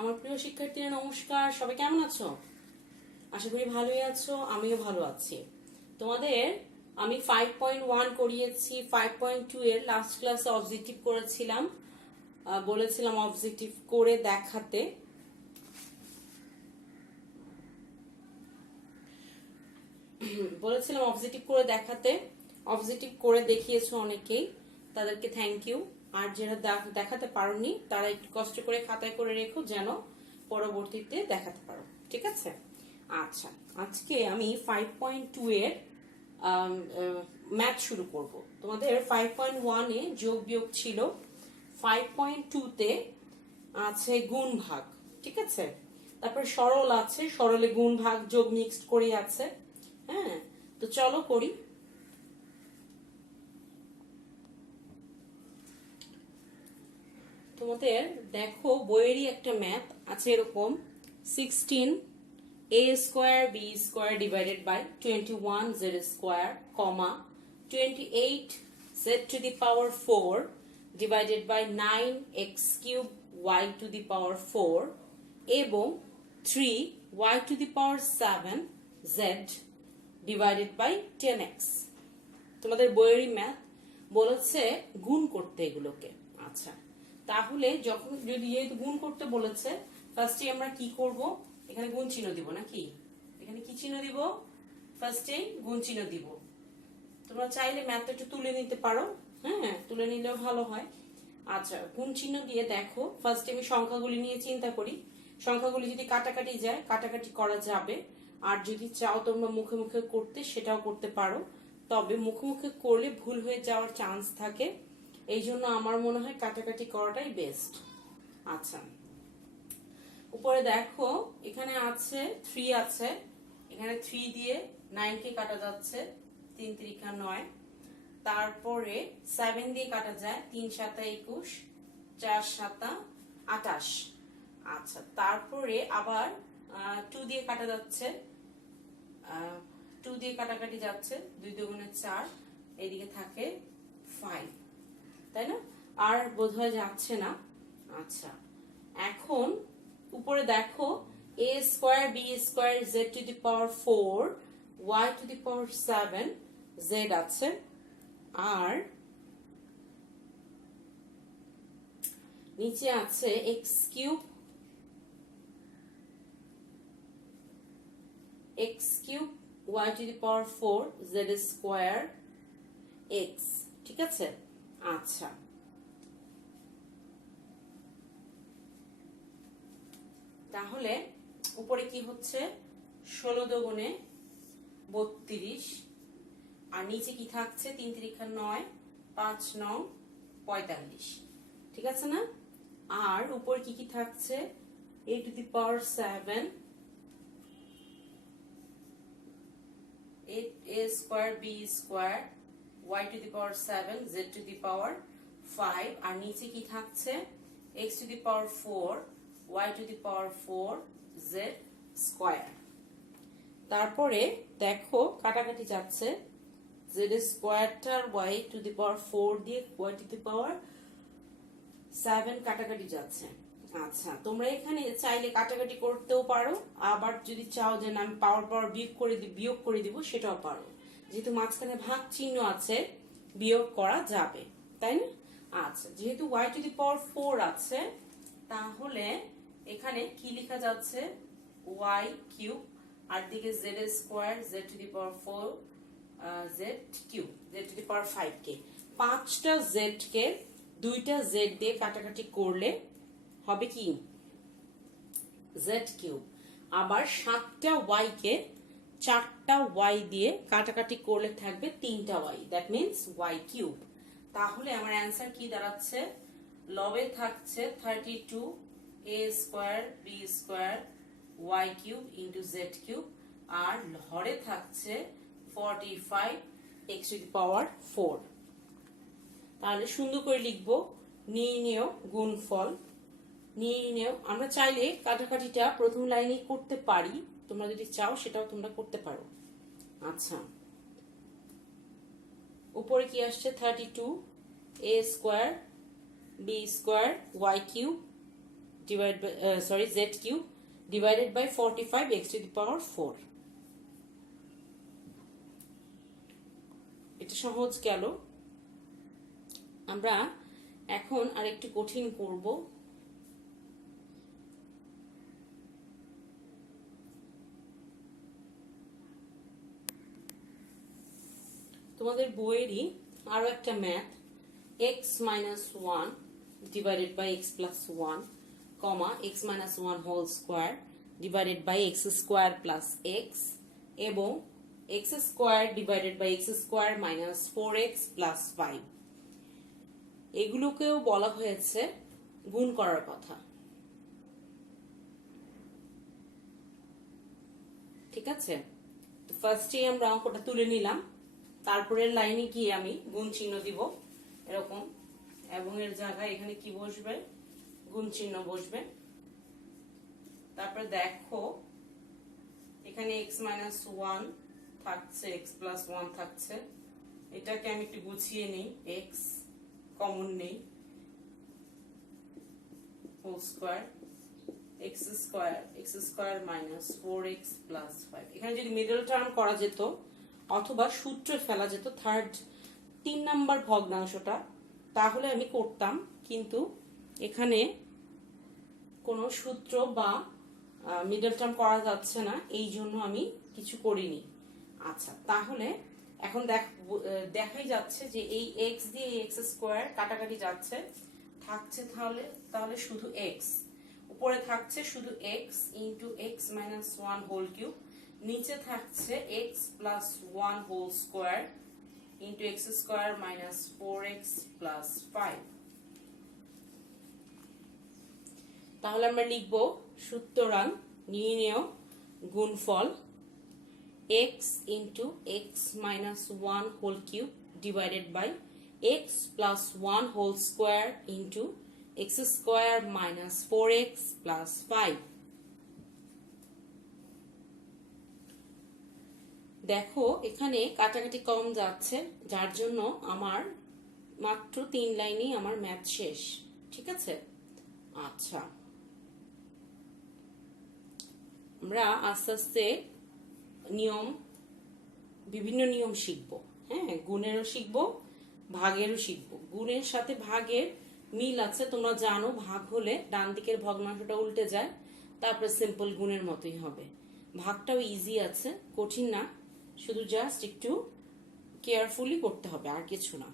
আমার প্রিয় শিক্ষার্থীরা নমস্কার। সবাই কেমন আছো? আশা করি ভালোই আছো, আমিও ভালো আছি। তোমাদের আমি 5.1 করিয়েছি। 5.2 এর লাস্ট ক্লাসে অবজেক্টিভ করেছিলাম, বলেছিলাম অবজেক্টিভ করে দেখাতে। অবজেক্টিভ করে দেখিয়েছো অনেকেই, তাদেরকে থ্যাংক ইউ। আর যারা দেখাতে পারোনি তারা একটু কষ্ট করে খাতায় করে রেখো, যেন পরবর্তীতে দেখাতে পারো। ঠিক আছে? আচ্ছা, আজকে আমি 5.2 এর ম্যাথ শুরু করব। তোমাদের 5.1 এ যোগ বিয়োগ ছিল, 5.2 তে আছে গুণ ভাগ। ঠিক আছে? তারপর সরল আছে, সরলে গুণ ভাগ যোগ মিক্সড করে আছে। হ্যাঁ, তো চলো করি। তোমাদের দেখো বইয়েরই একটা ম্যাথ আছে এরকম, 16 a square b square divided by 21 z square, comma 28 z to the power 4 divided by 9 x cube y to the power 4 এবং 3 y to the power 7 z divided by 10x। তোমাদের বইয়েরই ম্যাথ, বলেছে গুণ করতে এগুলোকে। আচ্ছা, তাহলে যখন যেহেতু গুণ করতে বলেছে, ফার্স্টে আমরা কি করব, এখানে গুণ চিহ্ন দিব নাকি? এখানে কি চিহ্ন দিব? ফার্স্টে গুণ চিহ্ন দিব। তোমরা চাইলে ম্যাথটা একটু তুলে নিতে পারো, হ্যাঁ তুলে নিলেও ভালো হয়। আচ্ছা, গুণ চিহ্ন দিয়ে দেখো, ফার্স্টে আমি সংখ্যাগুলি নিয়ে চিন্তা করি। সংখ্যাগুলি যদি কাটাকাটি যায়, কাটাকাটি করা যাবে। আর যদি চাও তোমরা মুখে মুখে করতে, সেটাও করতে পারো। তবে মুখে মুখে করলে ভুল হয়ে যাওয়ার চান্স থাকে, এই জন্য আমার মনে হয় কাটাকাটি করাটাই বেস্ট। আচ্ছা, উপরে দেখো এখানে আছে 3 আছে, এখানে 3 দিয়ে 9 কে কাটা যাচ্ছে, 3 3 9। তারপরে 7 দিয়ে কাটা যায়, 3 7 21, 4 7 28। আচ্ছা, তারপরে আবার 2 দিয়ে কাটা যাচ্ছে, 2 দিয়ে কাটাকাটি যাচ্ছে, 2 দুগুণে 4, এইদিকে থাকে 5, তাই না? আর বোধহয় যাচ্ছে না। আচ্ছা, এখন উপরে দেখো a square b square z to the power 4 y to the power 7 z আছে। আর নিচে আছে x cube y to the power 4 z square x। ঠিক আছে? আচ্ছা, তাহলে উপরে কি হচ্ছে, 16 দুগুণে 32, আর নিচে কি থাকছে, 3 3 9, 5 9 45। ঠিক আছে না? আর উপরে কি কি থাকছে, a to the power 7, a square b square y to the power 7 z to the power 5, আর নিচে কি থাকছে, x to the power 4 y to the power 4 z square. তারপরে দেখো কাটাকাটি যাচ্ছে, z স্কোয়ারটার y টু দি পাওয়ার 4 দিয়ে y টু দি পাওয়ার 7 কাটাকাটি যাচ্ছে। আচ্ছা, তোমরা এখানে চাইলে কাটাকাটি করতেও পারো, আবার যদি চাও যে না আমি পাওয়ার বিয়োগ করে দিব, সেটাও পারো। যেহেতু মাঝখানে ভাগ চিহ্ন আছে, বিয়োগ করা যাবে, তাই না? আচ্ছা, যেহেতু y টু দি পাওয়ার 4 আছে, তাহলে এখানে কি লেখা যাচ্ছে, y কিউব, আর দিকে z square z to the power 4 z cube z to the power 5 কে, 5টা z কে 2টা z দিয়ে কাটাকাটি করলে হবে কি, z কিউব। আবার 7টা y কে 4টা y দিয়ে কাটাকাটি করলে থাকবে 3টা y, that means y cube. তাহলে আমার অ্যান্সার কি দাঁড়াচ্ছে, লবে থাকছে 32 a square b square y cube into z cube, আর হরে থাকছে 45 x টু দি পাওয়ার 4। তাহলে সুন্দর করে লিখবো, নির্ণেয় গুণফল। নির্ণেয়, আমরা চাইলে কাটাকাটিটা প্রথম লাইনে করতে পারি, তোমরা যদি চাও সেটাও তোমরা করতে পারো। আচ্ছা, উপরে কি আসছে, 32 a square b square y cube divided by z cube divided by 45 x to the power 4. এটা সহজ গেল। আমরা এখন আরেকটু কঠিন করব। তোমাদের বইয়েরই আরো একটা math x minus 1 divided by x plus 1, comma x minus 1 whole square divided by x square plus x এবং x square divided by x square minus 4x plus 5, এগুলোকেও বলা হয়েছে গুণ করার কথা। ঠিক আছে, তো ফার্স্টে আমরা অঙ্কটা তুলে নিলাম, তারপরের লাইনে গিয়ে আমি গুণ চিহ্ন দিব এরকম, এবং এর জায়গায় এখানে কি বসবে, গুণ চিহ্ন বসবে। তারপরে দেখো এখানে x minus 1 থাকছে, x plus 1 থাকছে, এটাকে আমি একটু গুছিয়ে নিই, x কমন নেই, whole square x square minus 4x plus 5। এখানে যদি মিডল টার্ম করা যেত অথবা সূত্রে ফেলা যেত থার্ড 3 নাম্বার ভগ্নাংশটা, তাহলে আমি করতাম, কিন্তু এখানে কোনো সূত্র বা মিডল টার্ম করা যাচ্ছে না, এই জন্য আমি কিছু করিনি। আচ্ছা, তাহলে এখন দেখাই যাচ্ছে যে এই x দিয়ে x স্কয়ার কাটাকাটি যাচ্ছে, থাকছে তাহলে শুধু x, উপরে থাকছে শুধু x into x minus 1 whole cube, নিচে থাকছে x plus 1 whole square into x square minus 4x plus 5। তাহলে আমরা লিখব সুতরাং নির্ণেয় গুণফল x into x minus 1 whole cube divided by x plus 1 whole square into x square minus 4x plus 5। দেখো এখানে কাটাকাটি কম যাচ্ছে, যার জন্য আমার মাত্র 3 লাইনেই আমার ম্যাথ শেষ। ঠিক আছে, আচ্ছা আমরা আস্তে আস্তে বিভিন্ন নিয়ম শিখব। হ্যাঁ, গুণেরও শিখব, ভাগেরও শিখব। গুণের সাথে ভাগের মিল আছে, তোমরা জানো ভাগ হলে ডান দিকের ভগ্নাংশটা উল্টে যায়, তারপরে সিম্পল গুণের মতোই হবে। ভাগটাও ইজি আছে, কঠিন না, শুধু জাস্ট একটু কেয়ারফুলি করতে হবে, আর কিছু না।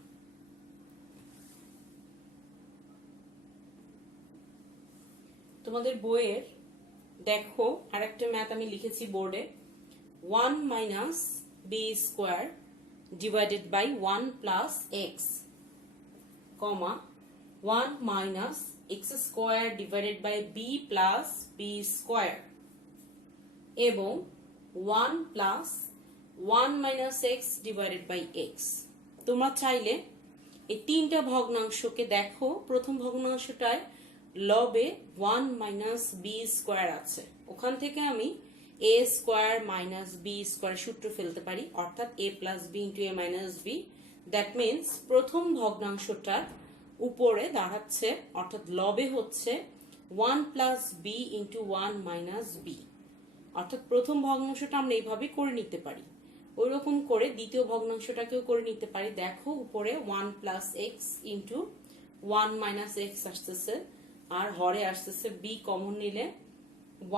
তোমাদের বইয়ের দেখো আরেকটা ম্যাথ আমি লিখেছি বোর্ডে, 1 minus b square divided by 1 plus x, comma 1 minus x square divided by b plus b square এবং 1 plus 1 minus x divided by x। তোমরা চাইলে এই তিনটা ভগ্নাংশকে দেখো, প্রথম ভগ্নাংশটায় লবে 1 minus b square আছে, ওখান থেকে আমি a square minus b square সূত্র ফেলতে পারি, অর্থাৎ a plus b into a minus b। That means প্রথম ভগ্নাংশটার উপরে দাঁড়াচ্ছে, অর্থাৎ লবে হচ্ছে 1 plus b into 1 minus b, অর্থাৎ প্রথম ভগ্নাংশটা আমরা এইভাবে করে নিতে পারি। ওই রকম করে দ্বিতীয় ভগ্নাংশটাকেও করে নিতে পারি। দেখো উপরে 1 plus x into 1 minus x আসতেছে, আর হরে আসতেছে b, কমন নিলে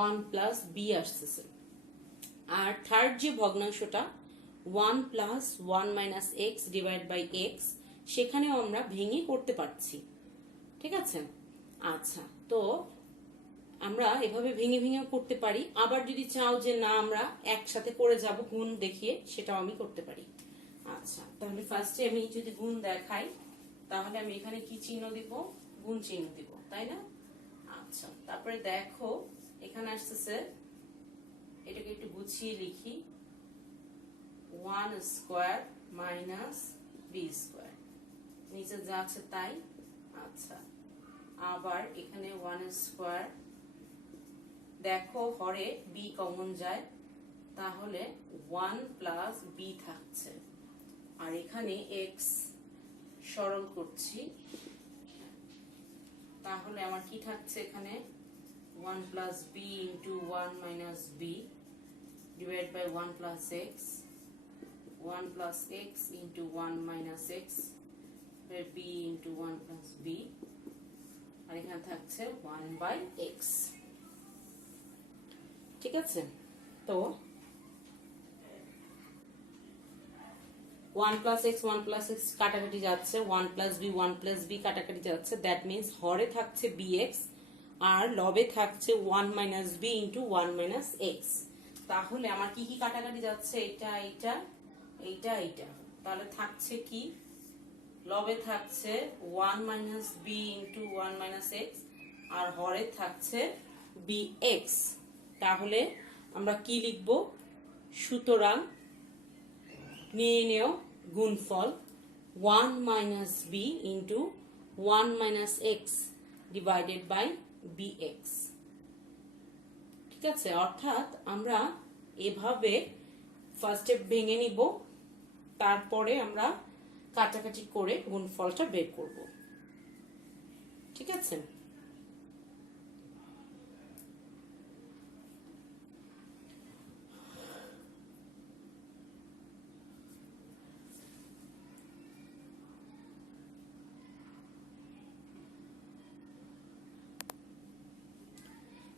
1 plus b আসতেছে। আর থার্ড যে ভগ্নাংশটা 1 plus 1 minus x divided by x, সেখানেও আমরা ভেঙে করতে পারছি। ঠিক আছে, আচ্ছা তো আমরা এভাবে ভেঙে ভেঙে করতে পারি। আবার যদি চাও যে না আমরা একসাথে করে যাব গুণ দেখিয়ে, সেটাও আমি করতে পারি। আচ্ছা, তাহলে ফার্স্টে আমি যদি গুণ দেখাই, তাহলে আমি এখানে কি চিহ্ন দিব, গুণ চিহ্ন দিব, তাই না? আচ্ছা, তারপরে দেখো এখানে আসতেছে, এটাকে একটু গুছিয়ে লিখি, 1 স্কয়ার মাইনাস b স্কয়ার, নিচে যা আছে তাই। আচ্ছা, আবার এখানে 1 স্কয়ার, দেখো হরে b কমন যায়, তাহলে 1 প্লাস b থাকছে, আর এখানে x সরল করছি, তাহলে আমার কি থাকছে এখানে 1 plus b into 1 minus b divided by 1 plus x, 1 plus x into 1 minus x by b into 1 plus b, আর এখানে থাকছে 1 by x। ঠিক আছে, তো 1 plus x 1 plus x কাটাকাটি যাচ্ছে, 1 plus b কাটাকাটি যাচ্ছে, দ্যাট মিন্স হরে থাকছে bx আর লবে থাকছে 1 minus b into 1 minus x। তাহলে আমার কি কি কাটাকাটি যাচ্ছে, এটা এটা এইটা এইটা, তাহলে থাকছে কি, লবে থাকছে 1 minus b into 1 minus x আর হরে থাকছে bx। তাহলে আমরা কি লিখব, সুতরাং নির্ণেয় গুণফল 1 minus b into 1 minus x divided by bx। ঠিক আছে, অর্থাৎ আমরা এভাবে ফার্স্টে ভেঙে নিব, তারপরে আমরা কাটাকাটি করে গুণফলটা বের করব। ঠিক আছে,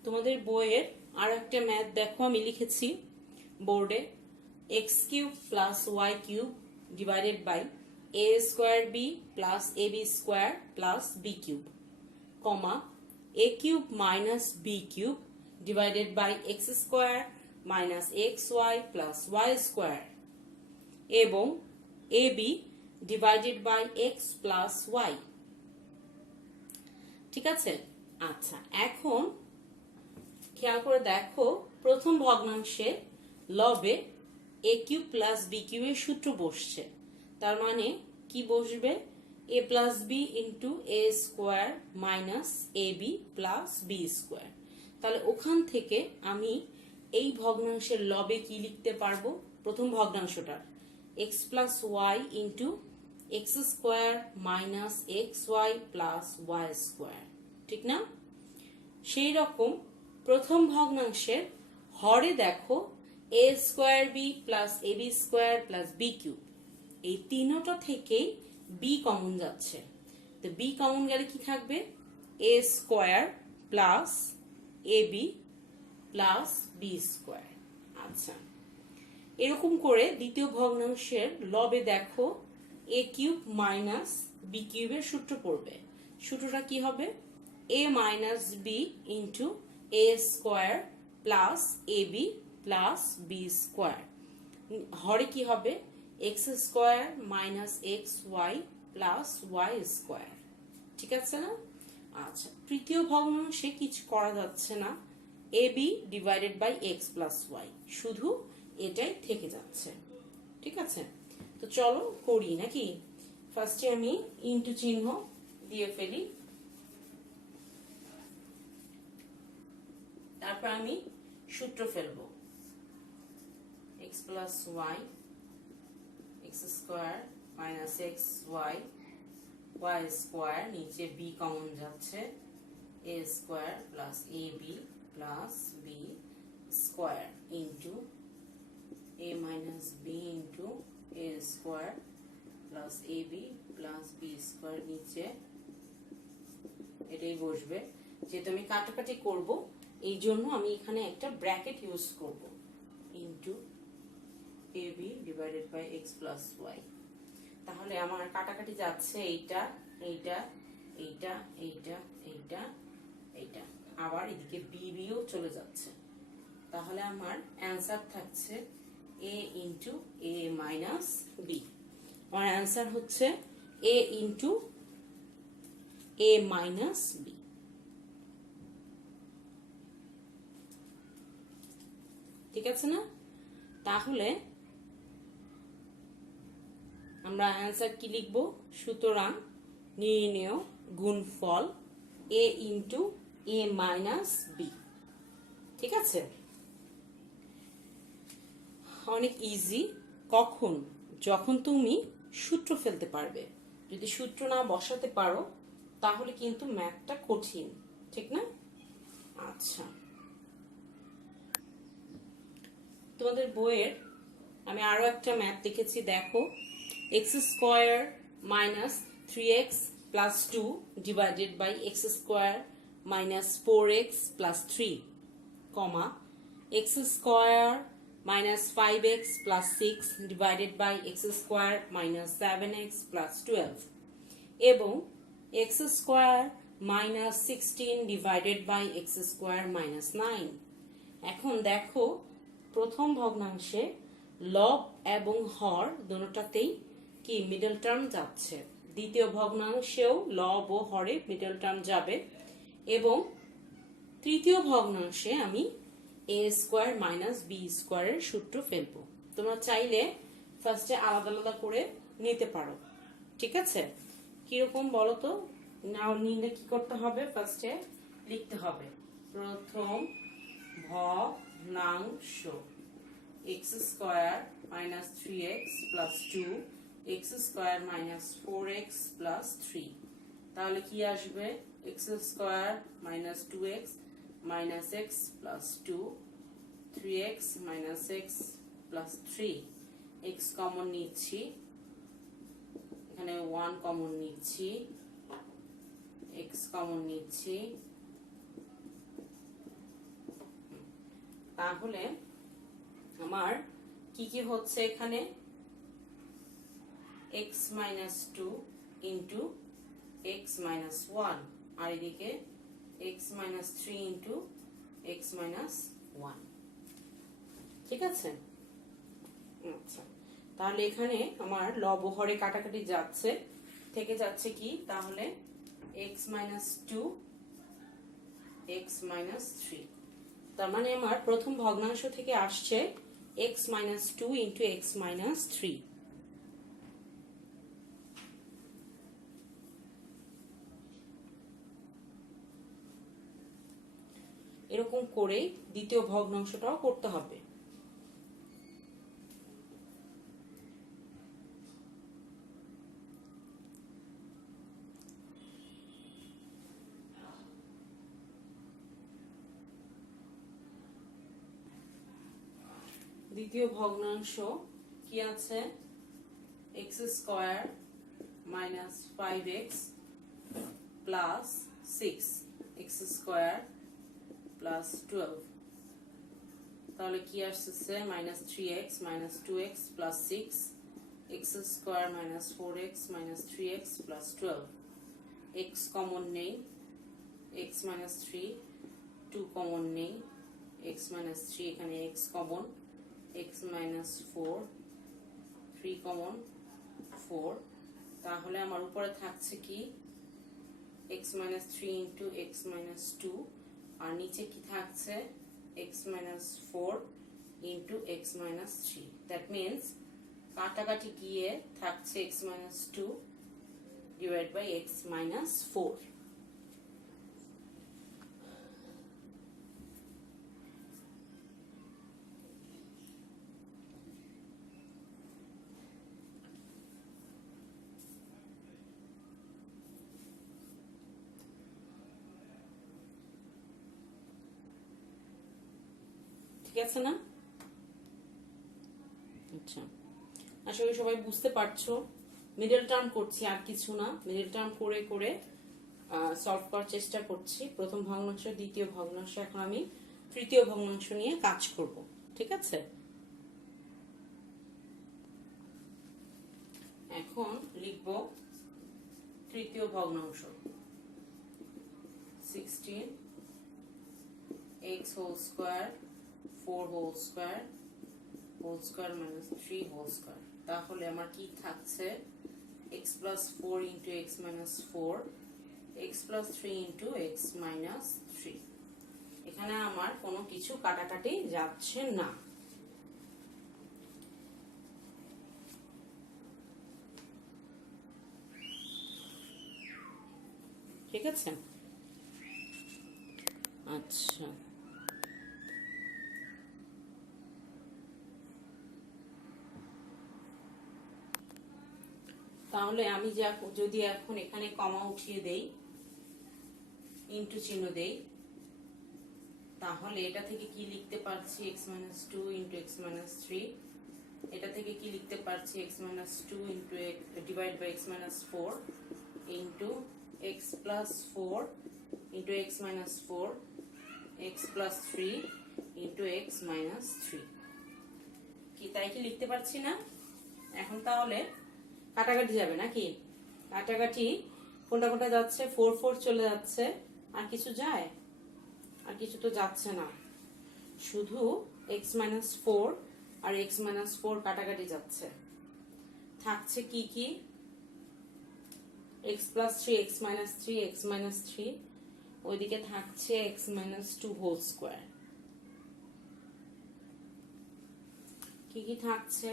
তোমাদের বইয়ের আর একটা ম্যাথ দেখো, আমি লিখেছি বোর্ডে, x cube plus y cube divided by a square b plus ab square plus b cube, comma a cube minus b cube divided by x square minus xy plus y square এবং ab divided by x plus y। ঠিক আছে, আচ্ছা এখন খেয়াল করে দেখো, প্রথম ভগ্নাংশে লবে a কিউব প্লাস b কিউবের সূত্র বসছে, তার মানে কি বসবে, a plus b into a square minus A b plus b square. তাহলে ওখান থেকে আমি এই ভগ্নাংশের লবে কি লিখতে পারবো, প্রথম ভগ্নাংশটার x plus y into x square minus x y plus y square. ঠিক না, সেই রকম প্রথম ভগ্নাংশের হরে দেখো a square b plus a b square plus b cube, এই তিনটা থেকেই বি কমন যাচ্ছে, তো বি কমন গেলে কি থাকবে, এ square plus a b plus b square. আচ্ছা, এরকম করে দ্বিতীয় ভগ্নাংশের লবে দেখো এ কিউব মাইনাস বি কিউবের সূত্র পড়বে, সূত্রটা কি হবে, a minus b into a square plus a b plus b square, হরে কি হবে, x square minus x y plus y square. ঠিক আছে না, আচ্ছা তৃতীয় ভগ্নাংশে কিছু করা যাচ্ছে না, a b divided by x plus y, শুধু এটাই থেকে যাচ্ছে। ঠিক আছে, তো চলো করি নাকি, ফার্স্টে আমি ইন্টু চিহ্ন দিয়ে ফেলি, তারপর আমি সূত্র ফেলবো, x plus y x square minus x y y square, নিচে বি কমন যাচ্ছে, a square plus a b plus b square into a minus b into a square plus a b plus b square, নিচে এটাই বসবে, যেহেতু আমি কাটাকাটি করব এই জন্য আমি এখানে একটা ব্র্যাকেট ইউজ করব, into a b divided by x plus y. তাহলে আমার কাটাকাটি যাচ্ছে এইটা এইটা এইটা এইটা এইটা এইটা, আবার এদিকে বি বিও চলে যাচ্ছে, তাহলে আমার অ্যান্সার থাকছে এ ইন্টু এ মাইনাস বি। আমার অ্যান্সার হচ্ছে এ ইন্টু এ মাইনাস বি। ঠিক আছে না, তাহলে আমরা অ্যান্সার কি লিখব, সুতরাং নির্ণেয় গুণফল এ ইন্টু এ মাইনাস বি। ঠিক আছে, অনেক ইজি। কখন, যখন তুমি সূত্র ফেলতে পারবে, যদি সূত্র না বসাতে পারো তাহলে কিন্তু ম্যাথটা কঠিন, ঠিক না। আচ্ছা, তোমাদের বইয়ের আমি আরো একটা ম্যাথ লিখেছি, দেখো। X square minus 3x plus 2 divided by x square minus 4x plus 3, comma x square minus 5x plus 6 divided by x square minus 7x plus 12 এবং x square minus 16 divided by x square minus 9। এখন দেখো প্রথম ভগ্নাংশে লব এবং হর দুটোটাতেই কি middle term যাচ্ছে, দ্বিতীয় ভগ্নাংশেও লব ও হরে মিডল টার্ম যাবে, এবং তৃতীয় ভগ্নাংশে আমি a স্কোয়ার মাইনাস বি স্কোয়ারের সূত্র ফেলবো। তোমরা চাইলে ফার্স্টে আলাদা আলাদা করে নিতে পারো, ঠিক আছে? কিরকম বলো তো? নাও নিলে কি করতে হবে? ফার্স্টে লিখতে হবে প্রথম ভগ্নাংশ x square minus 3x plus 2 x square minus 4x plus 3। তাহলে কি আসবে? X square minus 2x minus x plus 2, 3x minus x plus 3, x common নিচ্ছি, এখানে 1 কমন নিচ্ছি, x কমন নিচ্ছি, তাহলে আমার কি কি হচ্ছে এখানে? x minus 2 into x minus 1, আর এদিকে x minus 3 into x minus 1, ঠিক আছে? আচ্ছা, তাহলে এখানে আমার লব ও হরে কাটাকাটি যাচ্ছে, থেকে যাচ্ছে কি তাহলে x minus 2 x minus 3। তার মানে আমার প্রথম ভগ্নাংশ থেকে আসছে x minus 2 into x minus 3। এরকম করে দ্বিতীয় ভগ্নাংশটাও করতে হবে। দ্বিতীয় ভগ্নাংশ কি আছে? X square minus 5x plus 6 x square plus 12, তাহলে কি আসছে? Minus 3x minus 2x plus 6 x square minus 4x minus 3x plus 12, x common নেই, x মাইনাস 3, 2 কমন নেই, x মাইনাস 3, এখানে x common, x minus 4, 3 common 4, তাহলে আমার উপরে থাকছে কি? x minus 3 into x minus 2, আর নিচে কি থাকছে? x minus 4 into x minus 3. That means কাটাকাটি গিয়ে থাকছে x minus 2 divided by x minus 4. ঠিক আছে না? আচ্ছা, আশা করি সবাই বুঝতে পারছো। মিডল টার্ম করছি, আর কিছু না। মিডল টার্ম করে করে সলভ করার চেষ্টা করছি। প্রথম ভগ্নাংশ, দ্বিতীয় ভগ্নাংশ, এখন আমি তৃতীয় ভগ্নাংশ নিয়ে কাজ করব, ঠিক আছে? এখন লিখব তৃতীয় ভগ্নাংশ 16x whole square 4 whole square minus 3 whole square। তাহলে আমার কি থাকছে? x plus 4 into x minus 4, x plus 3 into x minus 3। এখানে আমার কোনো কিছু কাটাকাটি যাচ্ছে না। ঠিক আছে? আচ্ছা, তাহলে আমি যদি এখন এখানে কমা উঠিয়ে দেই, ইনটু চিহ্ন দেই, তাহলে এটা থেকে কি লিখতে পারছি x minus 2 into x minus 3, এটা থেকে কি লিখতে পারছি x minus 2 into x divided by x minus 4 into x plus 4 into x minus 4 x plus 3 into x minus 3 কি তাই কি লিখতে পারছি না? এখন তাহলে কাটাকাটি যাবে নাকি? কাটাকাটি কোনটা কোনটা যাচ্ছে, 4 4 চলে যাচ্ছে, আর কিছু যায়? আর কিছু তো যাচ্ছে না, শুধু x minus 4 আর x minus 4 কাটাকাটি যাচ্ছে। থাকছে কি কি? x plus 3 x minus 3 x minus 3, ওইদিকে থাকছে x minus 2 whole square। কি কি থাকছে?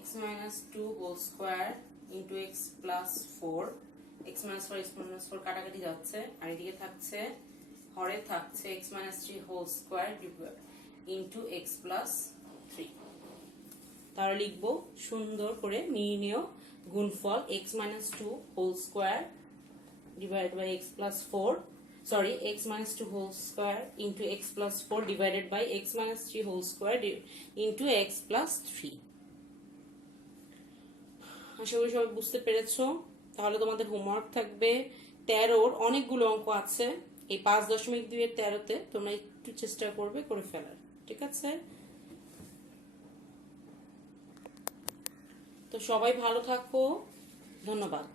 x minus 2 whole square into x plus 4, x minus 4 x minus 4 কাটাকাটি যাচ্ছে, আর এদিকে থাকছে হরে থাকছে x minus 3 whole square into x plus 3। তাহলে লিখবো সুন্দর করে নির্ণেয় গুণফল x minus 2 whole square divided by x plus 4, sorry, x minus 2 whole square into x plus 4 divided by x minus 3 whole square into x plus 3। আশা করি সবাই বুঝতে পেরেছো। তাহলে তোমাদের হোমওয়ার্ক থাকবে 13-র অনেকগুলো অঙ্ক আছে, এই 5.2 এর 13-তে তোমরা একটু চেষ্টা করবে করে ফেলার, ঠিক আছে? তো সবাই ভালো থাকো, ধন্যবাদ।